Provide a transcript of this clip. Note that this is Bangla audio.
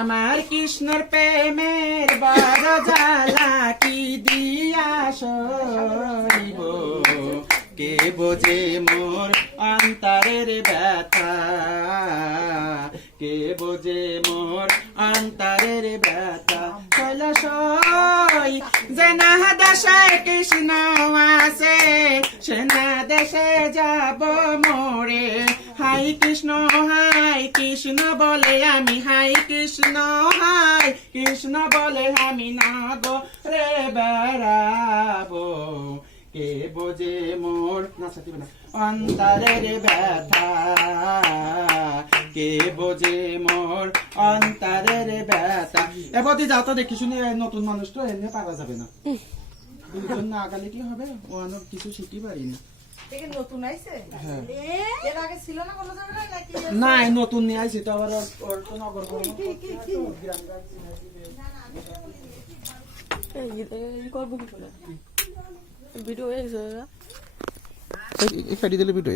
আমার কৃষ্ণর প্রেমের বড় জ্বালা কি দিয়া সরিব, কে বোঝে মোর অন্তরের ব্যথা, কে বোঝে মোর অন্তরের ব্যথা। কৈলাসই যে না দেশে কৃষ্ণ আছে, সে না দেশে যাব মোরে। হাই কৃষ্ণ বলে আমি, হাই কৃষ্ণ বলে আমি না গো রে বেড়াবো, কে বোঝে মোর অন্তরের ব্যথা, কে বোঝে মোর অন্তরের ব্যথা। এবার যাও তো দেখি শুনি, নতুন মানুষ তো এনে পারা যাবে না, দুজন না আগালে কি হবে, ও অনেক কিছু শিখতে পারিনি। নতুন আইছে? হ্যাঁ। এর আগে ছিল না কোনো জায়গায় নাকি? নাই, নতুন নিয়ে আইছি তো, আবার ওর তো নগর ভিডিও হয়ে গেছে দিলে ভিডিও